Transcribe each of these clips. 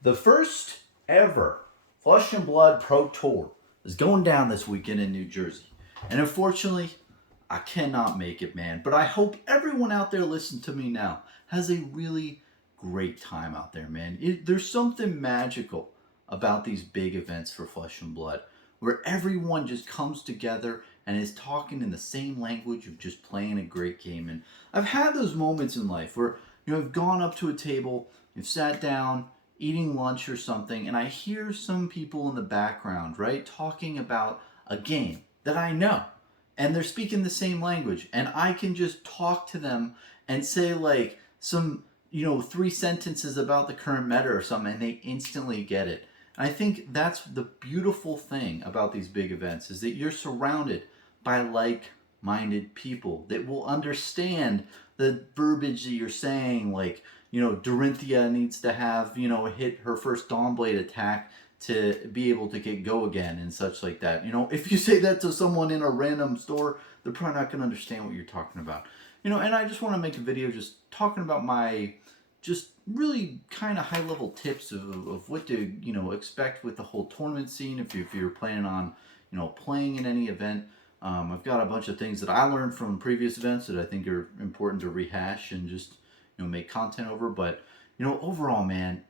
The first ever Flesh and Blood Pro Tour is going down this weekend in New Jersey. And unfortunately, I cannot make it, man. But I hope everyone out there listening to me now has a really great time out there, man. There's something magical about these big events for Flesh and Blood where everyone just comes together and is talking in the same language of just playing a great game. And I've had those moments in life where, I've gone up to a table, you've sat down, eating lunch or something, and I hear some people in the background, right, talking about a game that I know. And they're speaking the same language. And I can just talk to them and say, like, some, three sentences about the current meta or something, and they instantly get it. And I think that's the beautiful thing about these big events is that you're surrounded by like-minded people that will understand the verbiage that you're saying, like, Dorinthia needs to have, hit her first Dawnblade attack to be able to get go again and such like that. If you say that to someone in a random store, they're probably not going to understand what you're talking about. And I just want to make a video just talking about my just really kind of high level tips of what to, expect with the whole tournament scene if you're planning on, playing in any event. I've got a bunch of things that I learned from previous events that I think are important to rehash and just, make content over. But, overall, man,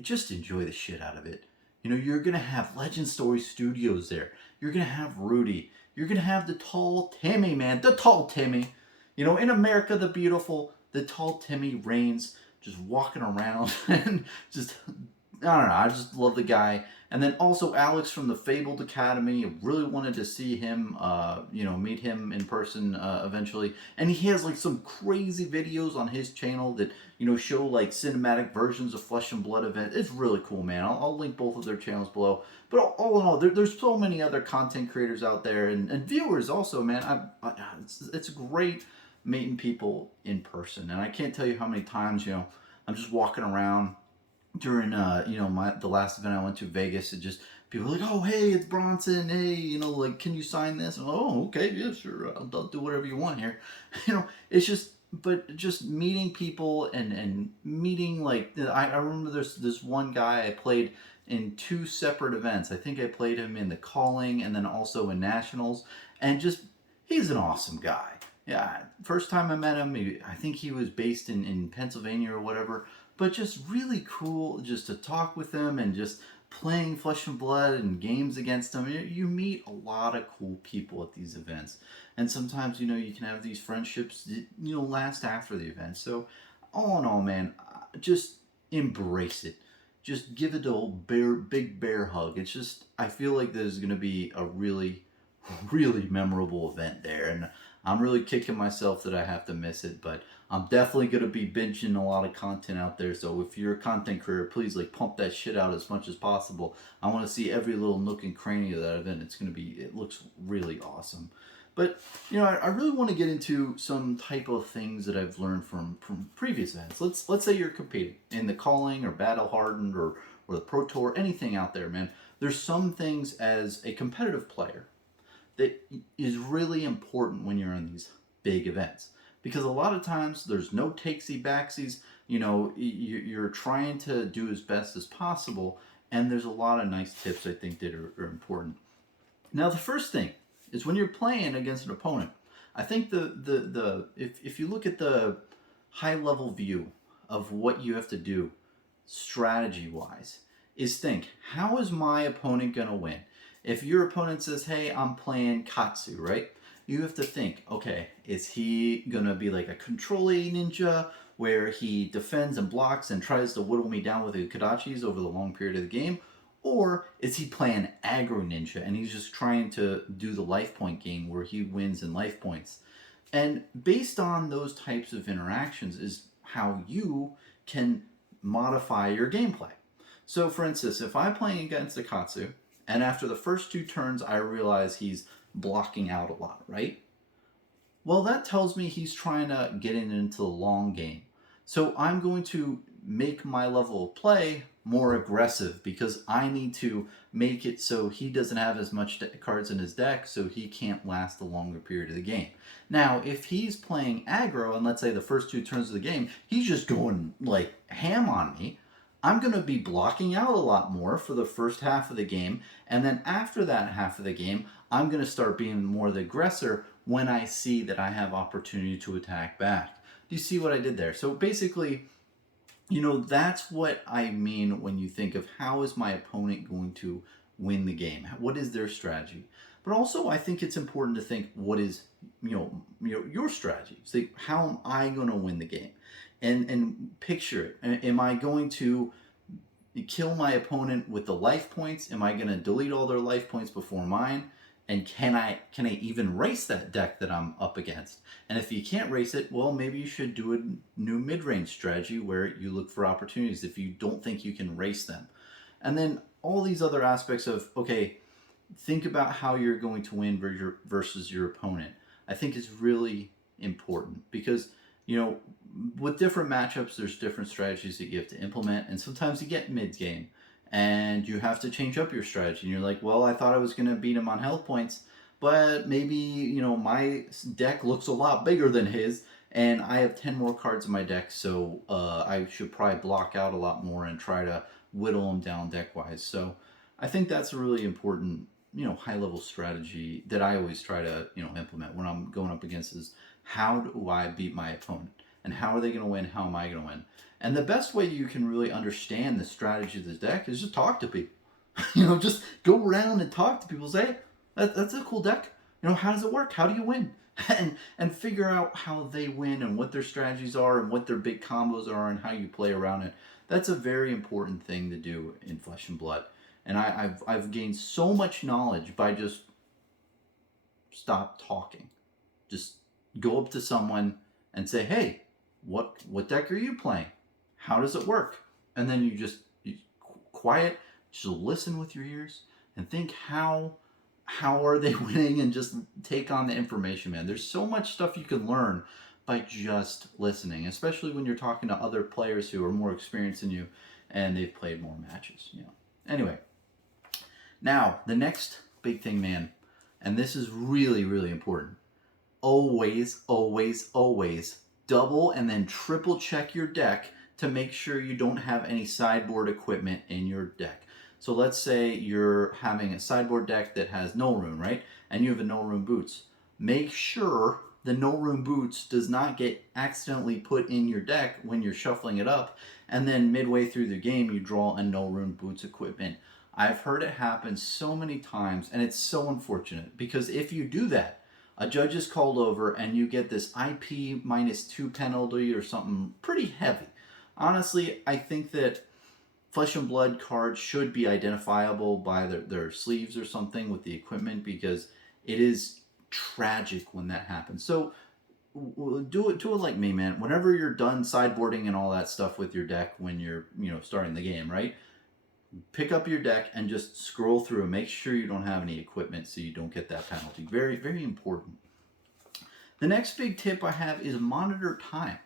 just enjoy the shit out of it. You're going to have Legend Story Studios there. You're going to have Rudy. You're going to have the tall Timmy, man. The tall Timmy. In America the Beautiful, the tall Timmy reigns, just walking around and just, I don't know, I just love the guy. And then also Alex from the Fabled Academy. I really wanted to see him, meet him in person eventually. And he has like some crazy videos on his channel that, show like cinematic versions of Flesh and Blood events. It's really cool, man. I'll link both of their channels below. But all in all, there's so many other content creators out there and viewers also, man. It's great meeting people in person. And I can't tell you how many times, I'm just walking around during the last event I went to, Vegas. It just people are like, oh hey, it's Bronson, hey, like, can you sign this? And, oh, okay, yeah, sure, I'll do whatever you want here. It's just, but just meeting people and meeting, like, I remember there's this one guy I played in two separate events. I think I played him in the Calling and then also in Nationals, and just he's an awesome guy. Yeah, first time I met him, I think he was based in Pennsylvania or whatever, but just really cool just to talk with him and just playing Flesh and Blood and games against him. You meet a lot of cool people at these events, and sometimes you can have these friendships that last after the event. So all in all, man, just embrace it. Just give it a old big bear hug. It's just, I feel like there's gonna be a really really memorable event there, and I'm really kicking myself that I have to miss it, but I'm definitely going to be binging a lot of content out there. So if you're a content creator, please like pump that shit out as much as possible. I want to see every little nook and cranny of that event. It looks really awesome. But I really want to get into some type of things that I've learned from previous events. Let's say you're competing in the Calling or Battle Hardened or the Pro Tour, anything out there, man. There's some things as a competitive player that is really important when you're in these big events, because a lot of times there's no takesy backsies. You're trying to do as best as possible, and there's a lot of nice tips I think that are important. Now, the first thing is when you're playing against an opponent, I think if you look at the high level view of what you have to do strategy wise, is think, how is my opponent going to win? If your opponent says, hey, I'm playing Katsu, right? You have to think, okay, is he going to be like a control A ninja where he defends and blocks and tries to whittle me down with the Kodachis over the long period of the game? Or is he playing aggro ninja and he's just trying to do the life point game where he wins in life points? And based on those types of interactions is how you can modify your gameplay. So for instance, if I'm playing against Akatsu, and after the first two turns I realize he's blocking out a lot, right? Well, that tells me he's trying to get into the long game. So I'm going to make my level of play more aggressive because I need to make it so he doesn't have as much cards in his deck, so he can't last a longer period of the game. Now, if he's playing aggro, and let's say the first two turns of the game, he's just going like ham on me, I'm going to be blocking out a lot more for the first half of the game. And then after that half of the game, I'm going to start being more the aggressor when I see that I have opportunity to attack back. Do you see what I did there? So basically, that's what I mean when you think of how is my opponent going to win the game? What is their strategy? But also, I think it's important to think what is your strategy. Say, how am I going to win the game? And picture it. Am I going to kill my opponent with the life points? Am I going to delete all their life points before mine? And can I even race that deck that I'm up against? And if you can't race it, well, maybe you should do a new mid-range strategy where you look for opportunities if you don't think you can race them. And then all these other aspects of, okay, think about how you're going to win versus your opponent. I think is really important because, with different matchups, there's different strategies that you have to implement, and sometimes you get mid-game and you have to change up your strategy. And you're like, well, I thought I was going to beat him on health points, but maybe, my deck looks a lot bigger than his, and I have 10 more cards in my deck, so I should probably block out a lot more and try to whittle them down deck-wise. So I think that's a really important, high-level strategy that I always try to, implement when I'm going up against is how do I beat my opponent? And how are they going to win? How am I going to win? And the best way you can really understand the strategy of the deck is just talk to people. Just go around and talk to people. Say, hey, that's a cool deck. How does it work? How do you win? And figure out how they win and what their strategies are and what their big combos are and how you play around it. That's a very important thing to do in Flesh and Blood. And I've gained so much knowledge by just stop talking. Just go up to someone and say, hey, what deck are you playing? How does it work? And then you quiet, just listen with your ears and think how are they winning, and just take on the information, man. There's so much stuff you can learn by just listening, especially when you're talking to other players who are more experienced than you and they've played more matches. Anyway, now the next big thing, man, and this is really, really important. Always, always, always double and then triple check your deck to make sure you don't have any sideboard equipment in your deck. So let's say you're having a sideboard deck that has no rune, right? And you have a no rune boots. Make sure the no rune boots does not get accidentally put in your deck when you're shuffling it up, and then midway through the game you draw a no rune boots equipment. I've heard it happen so many times, and it's so unfortunate because if you do that, a judge is called over and you get this IP -2 penalty or something pretty heavy. Honestly, I think that Flesh and Blood cards should be identifiable by their sleeves or something with the equipment, because it is tragic when that happens. So do it like me, man. Whenever you're done sideboarding and all that stuff with your deck when you're starting the game, right? Pick up your deck and just scroll through and make sure you don't have any equipment so you don't get that penalty. Very, very important. The next big tip I have is monitor time.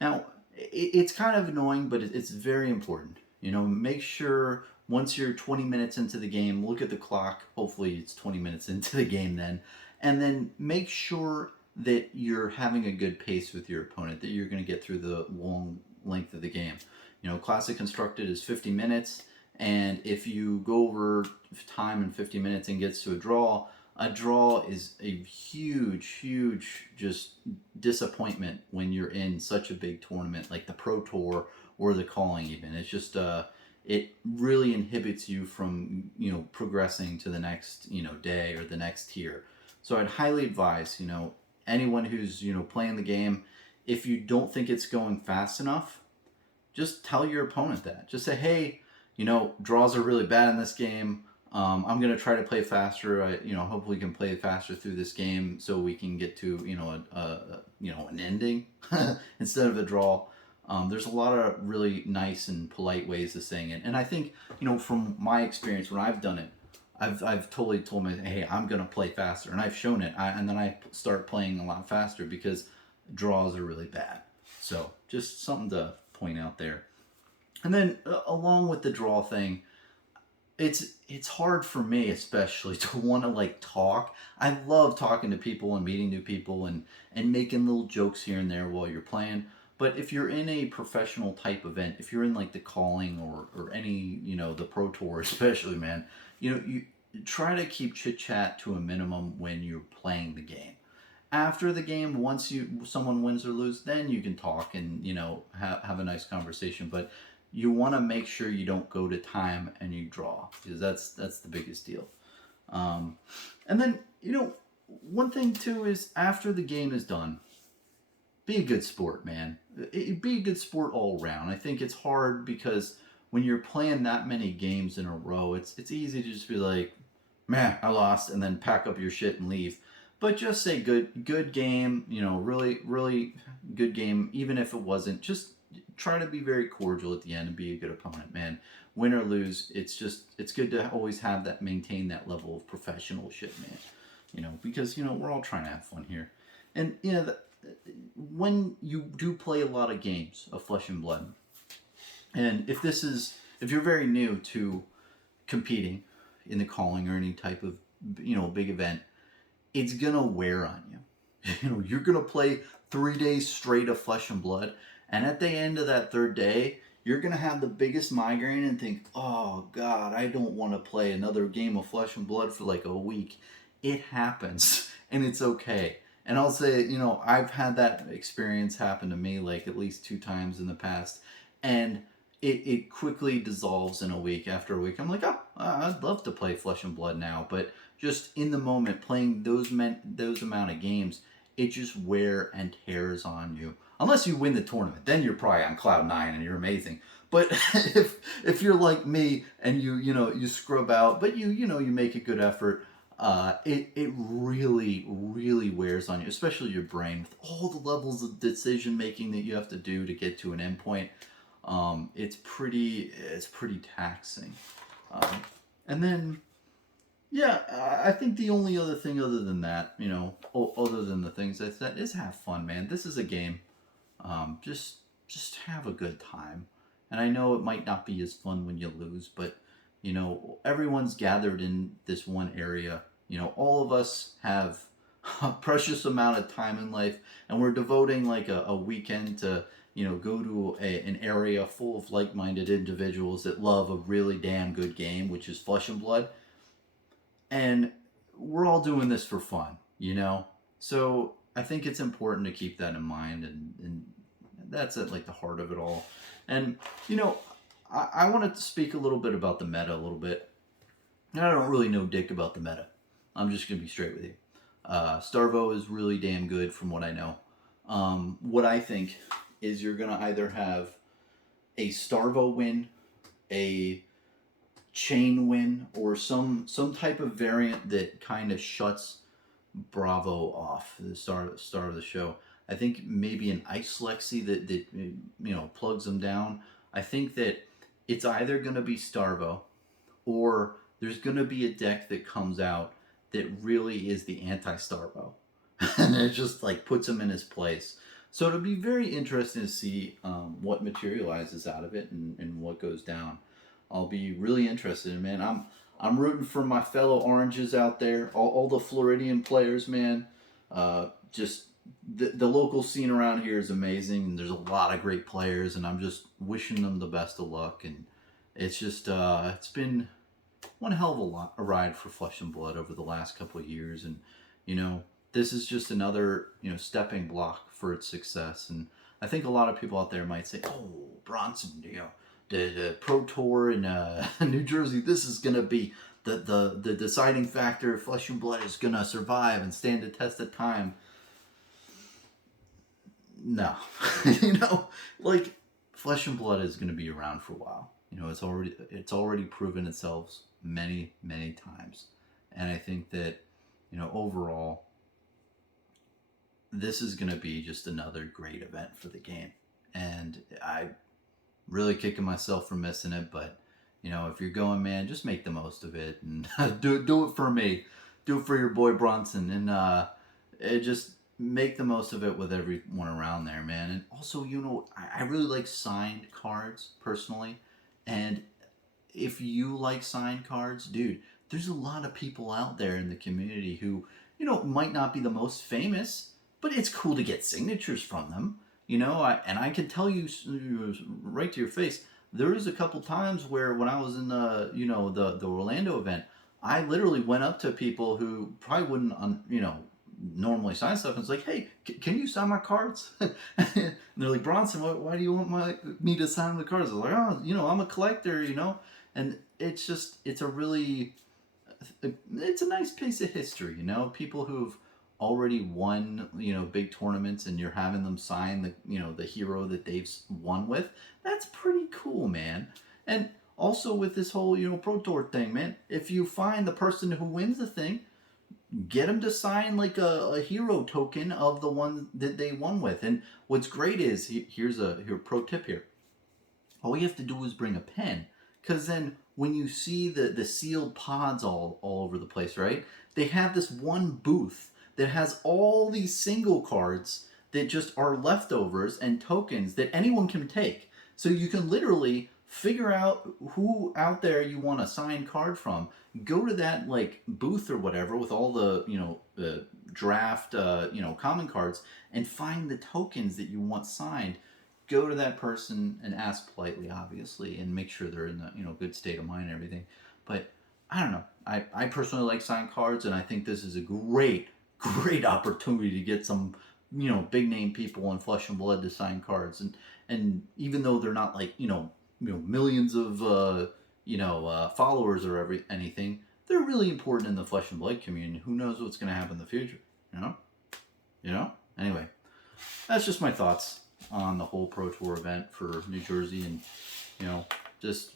Now, it's kind of annoying, but it's very important. Make sure once you're 20 minutes into the game, look at the clock. Hopefully it's 20 minutes into the game then. And then make sure that you're having a good pace with your opponent, that you're going to get through the long length of the game. Classic Constructed is 50 minutes. And if you go over time in 50 minutes and gets to a draw is a huge, huge just disappointment when you're in such a big tournament like the Pro Tour or the Calling even. It's just, it really inhibits you from, progressing to the next, day or the next tier. So I'd highly advise, anyone who's, playing the game, if you don't think it's going fast enough, just tell your opponent that. Just say, hey, draws are really bad in this game. I'm going to try to play faster. Hopefully we can play faster through this game so we can get to, an ending instead of a draw. There's a lot of really nice and polite ways of saying it. And I think, from my experience when I've done it, I've totally told myself, hey, I'm going to play faster. And I've shown it. And then I start playing a lot faster because draws are really bad. So just something to point out there. And then along with the draw thing, it's hard for me especially to want to talk. I love talking to people and meeting new people and making little jokes here and there while you're playing. But if you're in a professional type event, if you're in like the calling or any, the pro tour especially, man, you try to keep chit chat to a minimum when you're playing the game. After the game, once someone wins or lose, then you can talk and have a nice conversation. But you want to make sure you don't go to time and you draw, because that's the biggest deal. And then one thing too is, after the game is done, be a good sport, man. Be a good sport all around. I think it's hard because when you're playing that many games in a row, it's easy to just be like, man, I lost, and then pack up your shit and leave. But just say good game, really, really good game, even if it wasn't. Just try to be very cordial at the end and be a good opponent, man. Win or lose, it's good to always have that, maintain that level of professional shit, man. Because we're all trying to have fun here. And when you do play a lot of games of Flesh and Blood, and if you're very new to competing in the calling or any type of big event, it's gonna wear on you. You're gonna play 3 days straight of Flesh and Blood, and at the end of that third day, you're gonna have the biggest migraine and think, oh God, I don't want to play another game of Flesh and Blood for like a week. It happens, and it's okay. And I'll say, I've had that experience happen to me like at least 2 times in the past, and it quickly dissolves in a week. After a week, I'm like, oh, I'd love to play Flesh and Blood now, but just in the moment, playing those amount of games, it just wear and tears on you. Unless you win the tournament, then you're probably on cloud 9 and you're amazing. But if you're like me and you scrub out, but you make a good effort, it really, really wears on you, especially your brain, with all the levels of decision making that you have to do to get to an endpoint. It's pretty taxing. And then, yeah, I think the only other thing other than that, other than the things I said, is have fun, man. This is a game. Just have a good time. And I know it might not be as fun when you lose, but everyone's gathered in this one area. All of us have a precious amount of time in life, and we're devoting like a weekend to go to an area full of like-minded individuals that love a really damn good game, which is Flesh and Blood. And we're all doing this for fun, So I think it's important to keep that in mind, and that's at like the heart of it all. And I wanted to speak a little bit about the meta a little bit. And I don't really know dick about the meta. I'm just gonna be straight with you. Starvo is really damn good from what I know. What I think is, you're gonna either have a Starvo win, a chain win, or some type of variant that kind of shuts Bravo off the start of the show. I think maybe an Ice Lexi that plugs them down. I think that it's either going to be Starvo, or there's going to be a deck that comes out that really is the anti-Starvo, and it just like puts him in his place. So it'll be very interesting to see what materializes out of it and what goes down. I'll be really interested, man. I'm rooting for my fellow oranges out there, all the Floridian players, man. Just the local scene around here is amazing, and there's a lot of great players, and I'm just wishing them the best of luck. And it's just it's been one hell of a ride for Flesh and Blood over the last couple of years, and this is just another stepping block for its success. And I think a lot of people out there might say, oh, Bronson, the Pro Tour in New Jersey, this is gonna be the deciding factor. Flesh and Blood is gonna survive and stand the test of time. No, like Flesh and Blood is gonna be around for a while. It's already proven itself many times, and I think that overall, this is gonna be just another great event for the game, and I really kicking myself for missing it. But if you're going, man, just make the most of it, and do it for me, do it for your boy Bronson, and just make the most of it with everyone around there, man. And also, I really like signed cards personally, and if you like signed cards, dude, there's a lot of people out there in the community who might not be the most famous, but it's cool to get signatures from them. You know, I can tell you right to your face, there was a couple times where when I was in the, you know, the Orlando event, I literally went up to people who probably wouldn't, you know, normally sign stuff, and it's like, hey, can you sign my cards? And they're like, Bronson, why do you want me to sign the cards? I was like, oh, you know, I'm a collector, you know, and it's just, it's a really, it's a nice piece of history, you know, people who've already won, you know, big tournaments, and you're having them sign the, you know, the hero that they've won with. That's pretty cool, man. And also with this whole, you know, Pro Tour thing, man, if you find the person who wins the thing, get them to sign like a hero token of the one that they won with. And what's great is, here's a pro tip here, all you have to do is bring a pen, because then when you see the sealed pods all over the place, right, they have this one booth that has all these single cards that just are leftovers and tokens that anyone can take. So you can literally figure out who out there you want a signed card from, go to that like booth or whatever with all the, you know, draft, you know, common cards, and find the tokens that you want signed. Go to that person and ask politely, obviously, and make sure they're in the, you know, good state of mind and everything. But I don't know, I personally like signed cards, and I think this is a great opportunity to get some, you know, big name people in Flesh and Blood to sign cards. And even though they're not like, you know, millions of followers or anything, they're really important in the Flesh and Blood community. Who knows what's going to happen in the future, you know? You know? Anyway, that's just my thoughts on the whole Pro Tour event for New Jersey, and, you know, just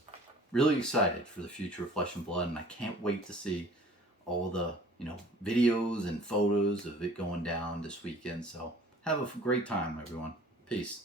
really excited for the future of Flesh and Blood, and I can't wait to see all the, you know, videos and photos of it going down this weekend. So have a great time, everyone. Peace.